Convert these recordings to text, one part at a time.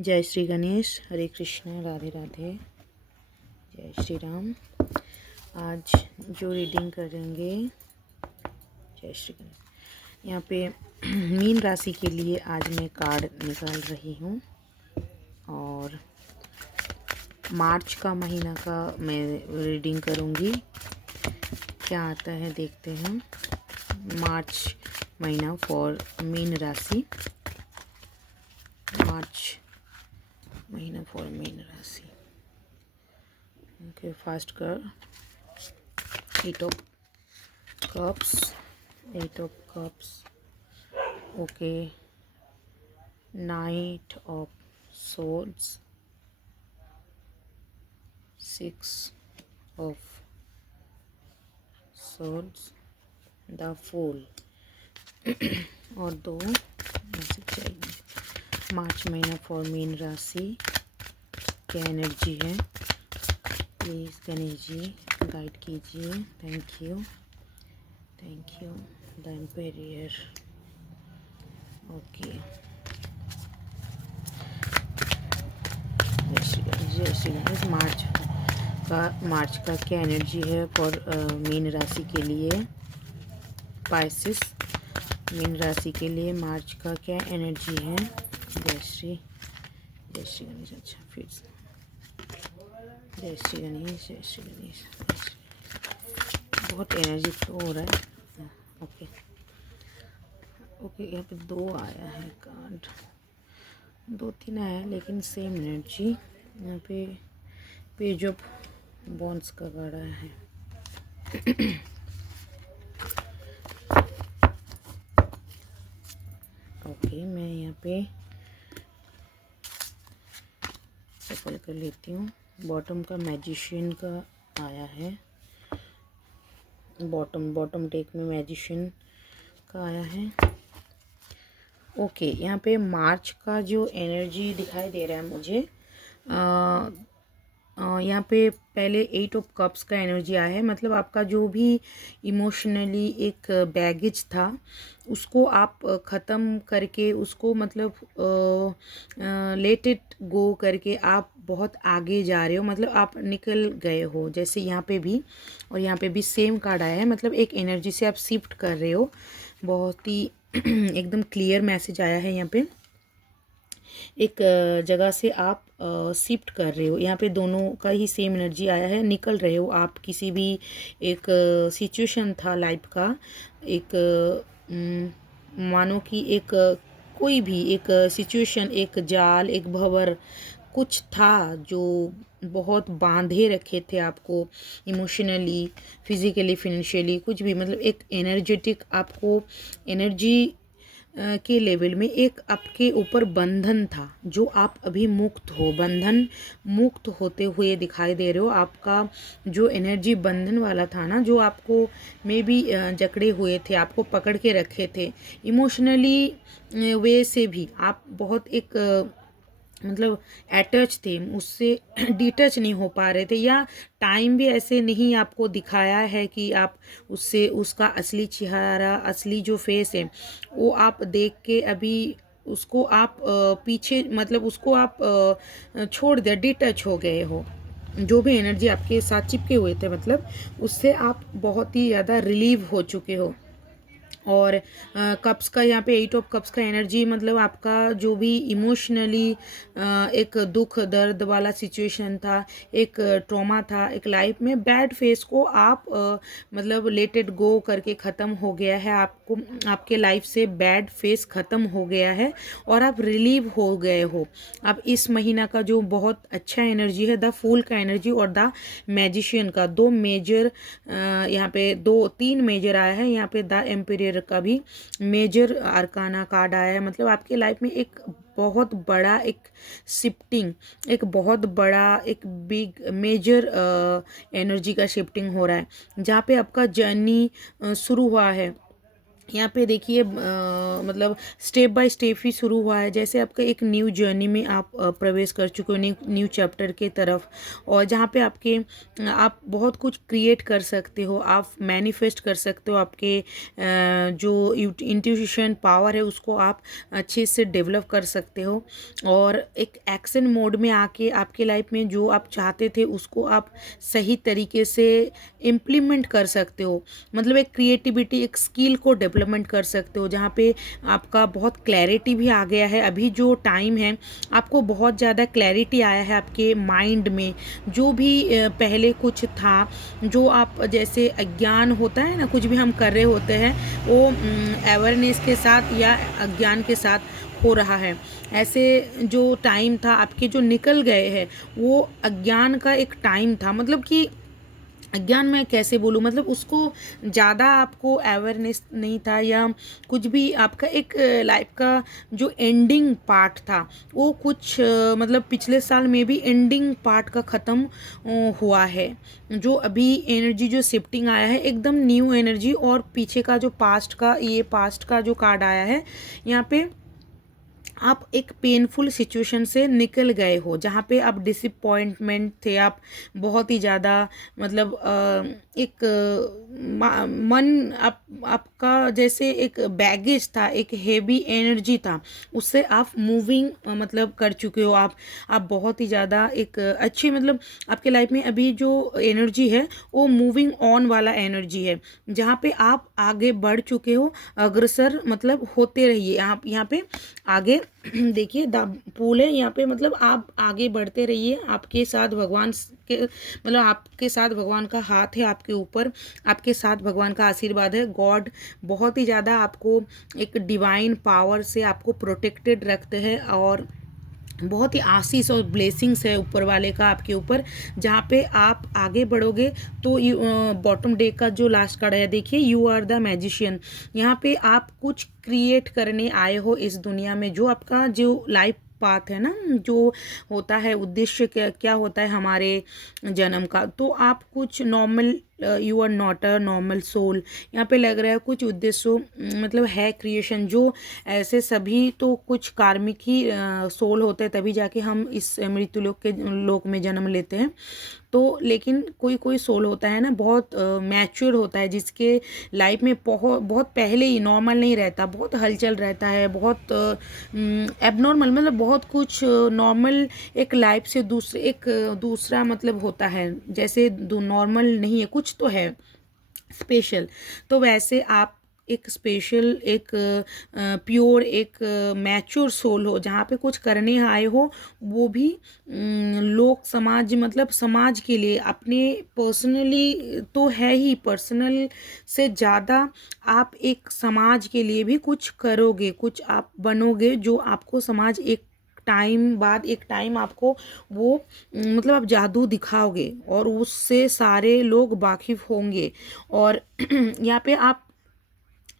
जय श्री गणेश, हरे कृष्ण, राधे राधे, जय श्री राम। आज जो रीडिंग करेंगे, जय श्री गणेश, यहाँ पे मीन राशि के लिए आज मैं कार्ड निकाल रही हूँ और मार्च का महीना का मैं रीडिंग करूँगी। क्या आता है देखते हैं। मार्च महीना फॉर मीन राशि, मार्च महीना फॉर मीन राशि। ओके, फर्स्ट कर 8 of cups, 8 of cups. Okay, knight of swords, 6 of swords, the fool और 2 मैसेज चाहिए। मार्च महीना फॉर मीन राशि क्या एनर्जी है, प्लीज़ गणेश जी गाइड कीजिए। Thank you, thank you. The Imperial. Okay, जय श्री गणेश। मार्च का क्या एनर्जी है फॉर मीन राशि के लिए, पाइसिस। मीन राशि के लिए मार्च का क्या एनर्जी है। जय श्री गणेश। अच्छा, फिर से जय श्री गणेश, जय श्री गणेश। बहुत एनर्जी फ्लो हो रहा है। ओके ओके, यहाँ पे 2 आया है कार्ड, 2-3 आया है लेकिन सेम एनर्जी। यहाँ पे पेज ऑफ बॉन्ड्स का कार्ड आया है। ओके, मैं यहाँ पे सफल कर लेती हूँ। बॉटम का मैजिशियन का आया है। बॉटम टेक में मैजिशियन का आया है। ओके, यहाँ पे मार्च का जो एनर्जी दिखाई दे रहा है मुझे, यहाँ पे पहले 8 ऑफ कप्स का एनर्जी आया है। मतलब आपका जो भी इमोशनली एक बैगेज था उसको आप ख़त्म करके उसको मतलब लेट इट गो करके आप बहुत आगे जा रहे हो। मतलब आप निकल गए हो, जैसे यहाँ पे भी और यहाँ पे भी सेम कार्ड आया है। मतलब एक एनर्जी से आप शिफ्ट कर रहे हो। बहुत ही एकदम क्लियर मैसेज आया है। यहाँ पे एक जगह से आप शिफ्ट कर रहे हो। यहाँ पे दोनों का ही सेम एनर्जी आया है। निकल रहे हो आप किसी भी एक सिचुएशन था लाइफ का, एक मानो कि एक कोई भी एक सिचुएशन, एक जाल, एक भंवर कुछ था जो बहुत बांधे रखे थे आपको, इमोशनली, फिजिकली, फिनेंशियली, कुछ भी। मतलब एक एनर्जेटिक आपको एनर्जी के लेवल में एक आपके ऊपर बंधन था जो आप अभी मुक्त हो, बंधन मुक्त होते हुए दिखाई दे रहे हो। आपका जो एनर्जी बंधन वाला था ना, जो आपको मे बी जकड़े हुए थे, आपको पकड़ के रखे थे इमोशनली वे से भी, आप बहुत एक मतलब अटैच थे उससे, डिटच नहीं हो पा रहे थे, या टाइम भी ऐसे नहीं आपको दिखाया है कि आप उससे उसका असली चेहरा, असली जो फेस है वो आप देख के अभी उसको आप पीछे, मतलब उसको आप छोड़ दिया, डिटच हो गए हो। जो भी एनर्जी आपके साथ चिपके हुए थे, मतलब उससे आप बहुत ही ज़्यादा रिलीव हो चुके हो। और कप्स का यहाँ पे 8 ऑफ कप्स का एनर्जी, मतलब आपका जो भी इमोशनली एक दुख दर्द वाला सिचुएशन था, एक ट्रॉमा था, एक लाइफ में बैड फेस को आप मतलब लेट इट गो करके ख़त्म हो गया है। आपको आपके लाइफ से बैड फेस ख़त्म हो गया है और आप रिलीव हो गए हो। अब इस महीना का जो बहुत अच्छा एनर्जी है, द फूल का एनर्जी और द मैजिशियन का, 2 मेजर यहाँ पे 2-3 मेजर आया है। यहाँ पे द एम्पीरियर का भी मेजर आर्काना कार्ड आया है। मतलब आपके लाइफ में एक बहुत बड़ा एक शिफ्टिंग, एक बहुत बड़ा एक बिग मेजर एनर्जी का शिफ्टिंग हो रहा है, जहाँ पे आपका जर्नी शुरू हुआ है। यहाँ पे देखिए मतलब स्टेप बाय स्टेप ही शुरू हुआ है। जैसे आपका एक न्यू जर्नी में आप प्रवेश कर चुके हो, न्यू न्यू चैप्टर के तरफ, और जहाँ पे आपके आप बहुत कुछ क्रिएट कर सकते हो, आप मैनिफेस्ट कर सकते हो। आपके जो इंट्यूशन पावर है उसको आप अच्छे से डेवलप कर सकते हो, और एक एक्शन मोड में आके आपके लाइफ में जो आप चाहते थे उसको आप सही तरीके से इम्प्लीमेंट कर सकते हो। मतलब एक क्रिएटिविटी, एक स्किल को डेवलपमेंट कर सकते हो, जहाँ पे आपका बहुत क्लैरिटी भी आ गया है। अभी जो टाइम है आपको बहुत ज़्यादा क्लैरिटी आया है आपके माइंड में। जो भी पहले कुछ था, जो आप जैसे अज्ञान होता है ना, कुछ भी हम कर रहे होते हैं वो अवेयरनेस के साथ या अज्ञान के साथ हो रहा है। ऐसे जो टाइम था आपके जो निकल गए हैं वो अज्ञान का एक टाइम था। मतलब कि अज्ञान में कैसे बोलूँ, मतलब उसको ज़्यादा आपको अवेयरनेस नहीं था, या कुछ भी आपका एक लाइफ का जो एंडिंग पार्ट था वो कुछ मतलब पिछले साल में भी एंडिंग पार्ट का ख़त्म हुआ है। जो अभी एनर्जी जो शिफ्टिंग आया है एकदम न्यू एनर्जी, और पीछे का जो पास्ट का जो कार्ड आया है यहाँ पे, आप एक पेनफुल सिचुएशन से निकल गए हो, जहाँ पे आप डिसअपॉइंटमेंट थे, आप बहुत ही ज़्यादा मतलब एक मन आपका जैसे एक बैगेज था, एक हेवी एनर्जी था, उससे आप मूविंग मतलब कर चुके हो। आप बहुत ही ज़्यादा एक अच्छी मतलब आपके लाइफ में अभी जो एनर्जी है वो मूविंग ऑन वाला एनर्जी है, जहाँ पे आप आगे बढ़ चुके हो। अग्रसर मतलब होते रहिए आप यहाँ पे आगे देखिए द पुल है यहाँ पे, मतलब आप आगे बढ़ते रहिए। आपके साथ भगवान के मतलब आपके साथ भगवान का हाथ है आपके ऊपर, आपके साथ भगवान का आशीर्वाद है। गॉड बहुत ही ज़्यादा आपको एक डिवाइन पावर से आपको प्रोटेक्टेड रखते हैं, और बहुत ही आशीष और ब्लेसिंग्स है ऊपर वाले का आपके ऊपर, जहाँ पे आप आगे बढ़ोगे। तो बॉटम डे का जो लास्ट कार्ड है देखिए, यू आर द मैजिशियन। यहाँ पे आप कुछ क्रिएट करने आए हो इस दुनिया में। जो आपका जो लाइफ पाथ है ना, जो होता है उद्देश्य, क्या क्या होता है हमारे जन्म का, तो आप कुछ normal, you are not a normal soul. यहाँ पे लग रहा है कुछ उद्देश्य मतलब है क्रिएशन। जो ऐसे सभी तो कुछ कार्मिक ही सोल होते हैं, तभी जाके हम इस मृत्यु लोक में जन्म लेते हैं। तो लेकिन कोई कोई सोल होता है ना बहुत मैच्योर होता है, जिसके लाइफ में बहुत बहुत पहले ही नॉर्मल नहीं रहता, बहुत हलचल रहता है, बहुत एबनॉर्मल, मतलब बहुत कुछ नॉर्मल एक लाइफ से दूसरा मतलब होता है, जैसे नॉर्मल नहीं है, कुछ तो है स्पेशल। तो वैसे आप एक स्पेशल, एक प्योर, एक मैच्योर सोल हो, जहाँ पे कुछ करने आए हो, वो भी लोक समाज मतलब समाज के लिए। अपने पर्सनली तो है ही, पर्सनल से ज़्यादा आप एक समाज के लिए भी कुछ करोगे, कुछ आप बनोगे, जो आपको समाज एक टाइम बाद, एक टाइम आपको वो मतलब आप जादू दिखाओगे, और उससे सारे लोग वाकिफ होंगे। और यहाँ पे आप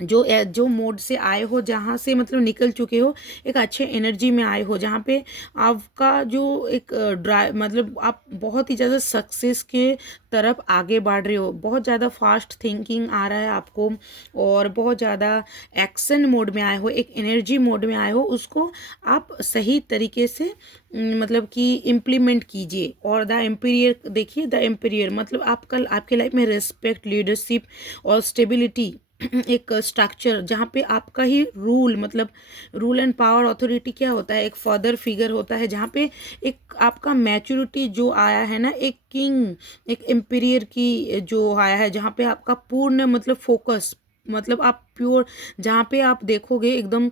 जो मोड से आए हो, जहाँ से मतलब निकल चुके हो, एक अच्छे एनर्जी में आए हो, जहाँ पे आपका जो एक ड्राइव मतलब आप बहुत ही ज़्यादा सक्सेस के तरफ आगे बढ़ रहे हो। बहुत ज़्यादा फास्ट थिंकिंग आ रहा है आपको, और बहुत ज़्यादा एक्शन मोड में आए हो, एक एनर्जी मोड में आए हो। उसको आप सही तरीके से मतलब कि इम्प्लीमेंट कीजिए। और द एम्पीरियर देखिए, द एम्पीरियर मतलब आपका आपके लाइफ में रिस्पेक्ट, लीडरशिप और स्टेबिलिटी, एक स्ट्रक्चर, जहाँ पे आपका ही रूल मतलब रूल एंड पावर अथॉरिटी क्या होता है, एक फादर फिगर होता है, जहाँ पे एक आपका मैच्योरिटी जो आया है ना, एक किंग, एक एम्पीरियर की जो आया है, जहाँ पे आपका पूर्ण मतलब फोकस, मतलब आप प्योर, जहाँ पे आप देखोगे एकदम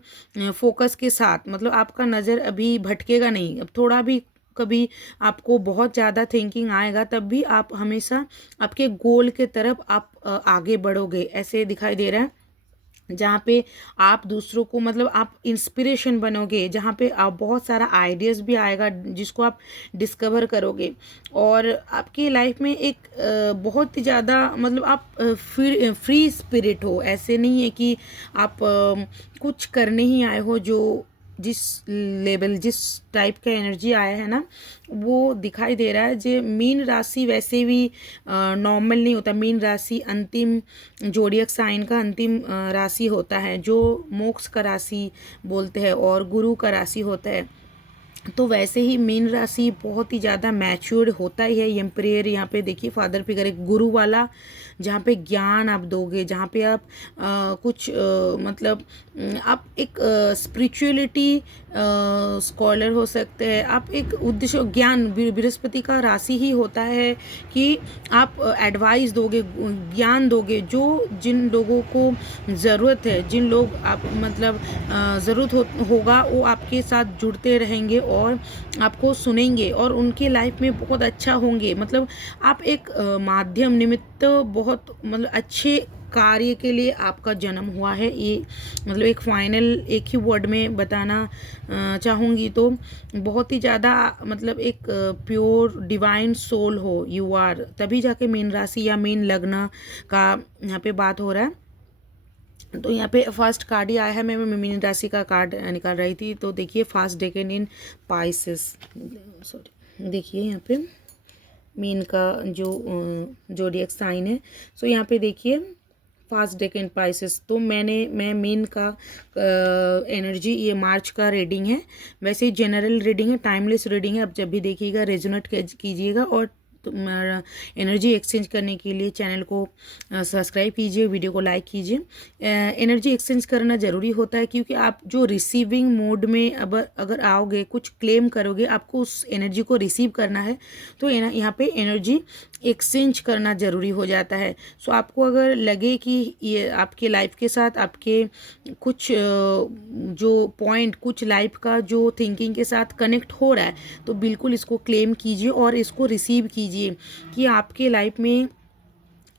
फोकस के साथ, मतलब आपका नज़र अभी भटकेगा नहीं। अब थोड़ा भी कभी आपको बहुत ज़्यादा थिंकिंग आएगा, तब भी आप हमेशा आपके गोल के तरफ आप आगे बढ़ोगे, ऐसे दिखाई दे रहा है। जहाँ पे आप दूसरों को मतलब आप इंस्पिरेशन बनोगे, जहाँ पे आप बहुत सारा आइडियाज़ भी आएगा जिसको आप डिस्कवर करोगे। और आपकी लाइफ में एक बहुत ही ज़्यादा मतलब आप फ्री स्पिरिट हो। ऐसे नहीं है कि आप कुछ करने ही आए हो जो जिस लेवल जिस टाइप का एनर्जी आया है ना, वो दिखाई दे रहा है। जो मीन राशि वैसे भी नॉर्मल नहीं होता। मीन राशि अंतिम जोडियक साइन का अंतिम राशि होता है, जो मोक्ष का राशि बोलते हैं और गुरु का राशि होता है। तो वैसे ही मीन राशि बहुत ही ज़्यादा मैच्योर्ड होता ही है। एम्परेयर यहाँ पे देखिए फादर फिगर एक गुरु वाला, जहाँ पे ज्ञान आप दोगे, जहाँ पे आप कुछ मतलब आप एक स्पिरिचुअलिटी स्कॉलर हो सकते हैं। आप एक उद्देश्य ज्ञान, बृहस्पति का राशि ही होता है कि आप एडवाइस दोगे, ज्ञान दोगे, जो जिन लोगों को ज़रूरत है, जिन लोग आप मतलब ज़रूरत होगा, वो आपके साथ जुड़ते रहेंगे और आपको सुनेंगे और उनके लाइफ में बहुत अच्छा होंगे। मतलब आप एक माध्यम निमित्त बहुत मतलब अच्छे कार्य के लिए आपका जन्म हुआ है। ये मतलब एक फाइनल एक ही वर्ड में बताना चाहूँगी तो बहुत ही ज़्यादा मतलब एक प्योर डिवाइन सोल हो यू आर, तभी जाके मीन राशि या मीन लग्न का यहाँ पे बात हो रहा है। तो यहाँ पे फर्स्ट कार्ड ही आया है। मैं मीन राशि का कार्ड निकाल रही थी, तो देखिए फास्ट डेकेन इन पाइसेस, सॉरी देखिए यहाँ पे मीन का जो जोडियक साइन है। सो यहाँ पे देखिए फास्ट डेकेन पाइसेस। तो मैं मीन का एनर्जी, ये मार्च का रीडिंग है। वैसे ही जनरल रीडिंग है, टाइमलेस रीडिंग है। आप जब भी देखिएगा रेजोनेट कीजिएगा और एनर्जी एक्सचेंज करने के लिए चैनल को सब्सक्राइब कीजिए, वीडियो को लाइक कीजिए। एनर्जी एक्सचेंज करना ज़रूरी होता है, क्योंकि आप जो रिसीविंग मोड में अब अगर आओगे, कुछ क्लेम करोगे, आपको उस एनर्जी को रिसीव करना है, तो यहाँ पे एनर्जी एक्सचेंज करना ज़रूरी हो जाता है। सो आपको अगर लगे कि ये आपके लाइफ के साथ आपके कुछ जो पॉइंट, कुछ लाइफ का जो थिंकिंग के साथ कनेक्ट हो रहा है, तो बिल्कुल इसको क्लेम कीजिए और इसको रिसीव कीजिए कि आपके लाइफ में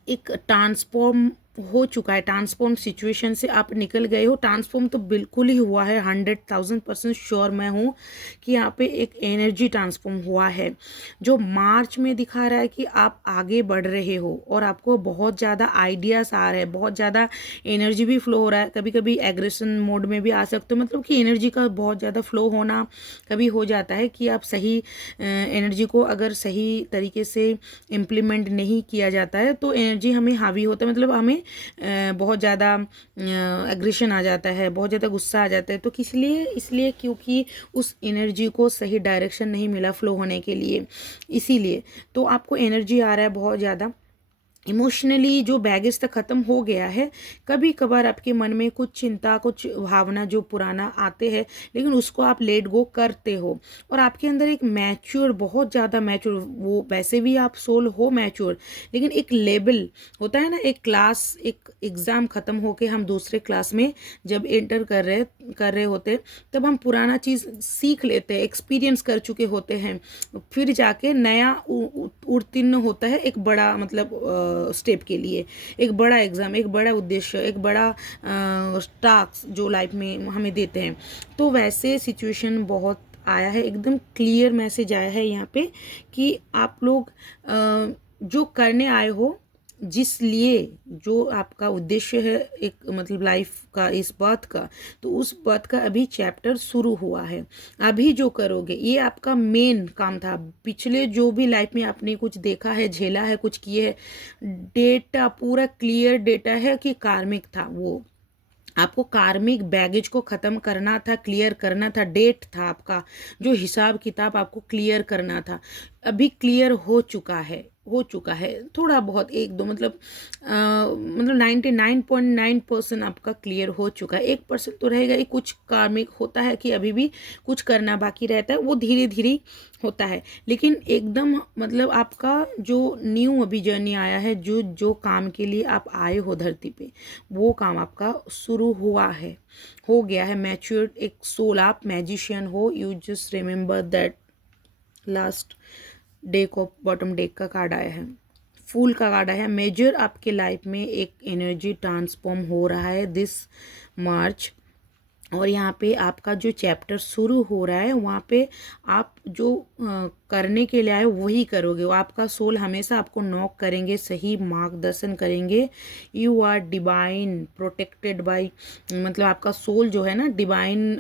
एक ट्रांसफॉर्म हो चुका है। ट्रांसफॉर्म सिचुएशन से आप निकल गए हो। ट्रांसफॉर्म तो बिल्कुल ही हुआ है, 100,000% श्योर मैं हूँ कि यहाँ पे एक एनर्जी ट्रांसफॉर्म हुआ है, जो मार्च में दिखा रहा है कि आप आगे बढ़ रहे हो और आपको बहुत ज़्यादा आइडियाज़ आ रहे हैं, बहुत ज़्यादा एनर्जी भी फ्लो हो रहा है। कभी कभी एग्रेशन मोड में भी आ सकते हो, मतलब कि एनर्जी का बहुत ज़्यादा फ्लो होना कभी हो जाता है कि आप सही एनर्जी को अगर सही तरीके से इम्प्लीमेंट नहीं किया जाता है तो एनर्जी हमें हावी होता है, मतलब हमें बहुत ज़्यादा एग्रेशन आ जाता है, बहुत ज़्यादा गुस्सा आ जाता है। तो किस लिए? इसलिए क्योंकि उस एनर्जी को सही डायरेक्शन नहीं मिला फ्लो होने के लिए, इसीलिए। तो आपको एनर्जी आ रहा है बहुत ज़्यादा, इमोशनली जो बैगेज तक ख़त्म हो गया है। कभी कभार आपके मन में कुछ चिंता, कुछ भावना जो पुराना आते हैं, लेकिन उसको आप लेट गो करते हो और आपके अंदर एक मैच्योर, बहुत ज़्यादा मैच्योर, वो वैसे भी आप सोल हो मैच्योर, लेकिन एक लेवल होता है ना, एक क्लास, एक एग्ज़ाम ख़त्म होके हम दूसरे क्लास में जब एंटर कर रहे होते, तब हम पुराना चीज़ सीख लेते हैं, एक्सपीरियंस कर चुके होते हैं, फिर जाके नया उत्तीर्ण होता है एक बड़ा मतलब स्टेप के लिए, एक बड़ा एग्ज़ाम, एक बड़ा उद्देश्य, एक बड़ा टास्क जो लाइफ में हमें देते हैं। तो वैसे सिचुएशन बहुत आया है, एकदम क्लियर मैसेज आया है यहाँ पे कि आप लोग जो करने आए हो, जिस लिए जो आपका उद्देश्य है एक मतलब लाइफ का, इस बात का, तो उस बात का अभी चैप्टर शुरू हुआ है। अभी जो करोगे ये आपका मेन काम था। पिछले जो भी लाइफ में आपने कुछ देखा है, झेला है, कुछ किए है, डेटा पूरा क्लियर डेटा है कि कार्मिक था, वो आपको कार्मिक बैगेज को ख़त्म करना था, क्लियर करना था, डेट था आपका, जो हिसाब किताब आपको क्लियर करना था, अभी क्लियर हो चुका है, थोड़ा बहुत एक दो मतलब 99.9% आपका क्लियर हो चुका है। 1% तो रहेगा ही, कुछ कार्मिक होता है कि अभी भी कुछ करना बाकी रहता है, वो धीरे धीरे होता है, लेकिन एकदम मतलब आपका जो न्यू अभी जर्नी आया है, जो जो काम के लिए आप आए हो धरती पे, वो काम आपका शुरू हुआ है, हो गया है मैच्योर्ड। एक सोल, आप मैजिशियन हो, you just remember that. Last deck of bottom deck का कार्ड आया है, फूल का कार्ड आया है। मेजर आपके लाइफ में एक एनर्जी ट्रांसफॉर्म हो रहा है दिस मार्च। और यहाँ पे आपका जो चैप्टर शुरू हो रहा है वहाँ पे आप जो करने के लिए आए वही करोगे। वो आपका सोल हमेशा आपको नॉक करेंगे, सही मार्गदर्शन करेंगे। You are divine protected by, मतलब आपका सोल जो है ना डिवाइन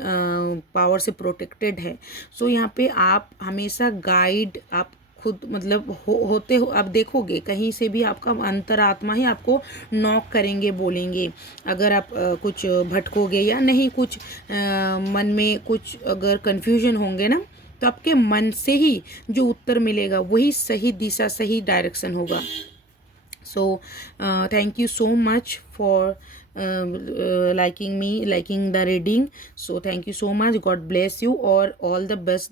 पावर से प्रोटेक्टेड है। सो यहाँ पे आप हमेशा गाइड आप खुद मतलब होते हो। आप देखोगे कहीं से भी आपका अंतरात्मा ही आपको नॉक करेंगे, बोलेंगे। अगर आप कुछ भटकोगे या नहीं, कुछ मन में कुछ अगर कन्फ्यूजन होंगे ना, तो आपके मन से ही जो उत्तर मिलेगा वही सही दिशा, सही डायरेक्शन होगा। So thank you so much for liking the reading. So thank you so much, God bless you और all the best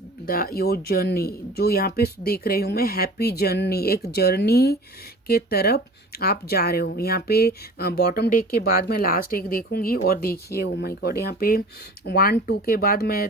your journey। जो यहाँ पे देख रही हूँ मैं, हैप्पी जर्नी, एक जर्नी के तरफ आप जा रहे हो। यहाँ पे बॉटम डेक के बाद मैं लास्ट एक देखूंगी। और देखिए ओ माय गॉड, यहाँ पे 1 2 के बाद मैं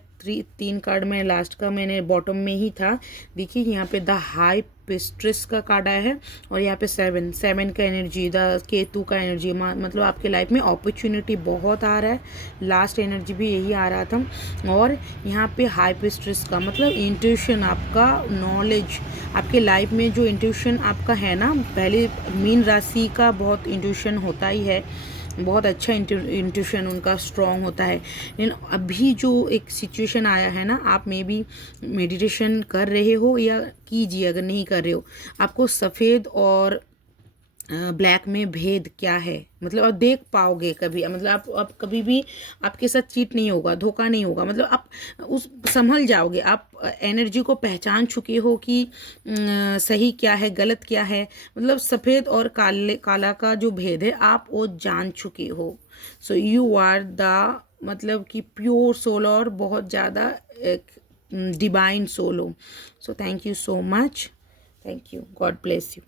3 कार्ड में लास्ट का मैंने बॉटम में ही था। देखिए यहाँ पे द हाई पिस्ट्रेस का कार्ड आया है और यहाँ पे 7 का एनर्जी, द केतु का एनर्जी। मतलब आपके लाइफ में अपॉर्चुनिटी बहुत आ रहा है। लास्ट एनर्जी भी यही आ रहा था। और यहाँ पे हाई पिस्ट्रेस का मतलब इंट्यूशन, आपका नॉलेज, आपके लाइफ में जो इंट्यूशन आपका है ना, पहले मीन राशि का बहुत इंट्यूशन होता ही है, बहुत अच्छा इंट्यूशन उनका स्ट्रॉन्ग होता है। लेकिन अभी जो एक सिचुएशन आया है ना, आप मे बी मेडिटेशन कर रहे हो या कीजिए, अगर नहीं कर रहे हो, आपको सफ़ेद और ब्लैक में भेद क्या है मतलब आप देख पाओगे कभी। मतलब आप कभी भी आपके साथ चीट नहीं होगा, धोखा नहीं होगा। मतलब आप उस संभल जाओगे, आप एनर्जी को पहचान चुके हो कि सही क्या है, गलत क्या है। मतलब सफ़ेद और काला का जो भेद है आप वो जान चुके हो। सो यू आर द मतलब कि प्योर सोल और बहुत ज़्यादा एक डिवाइन सोल हो। So thank you so much, thank you, God bless you.